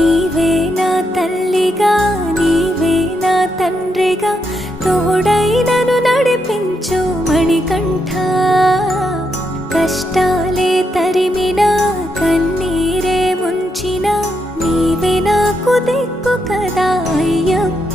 నీవే నా తల్లిగా నీవే నా తండ్రిగా తోడై నన్ను నడిపించు మణికంఠ. కష్టాలే తరిమినా కన్నీరే ముంచిన నీవే నాకు దిక్కు కదా అయ్యప్ప.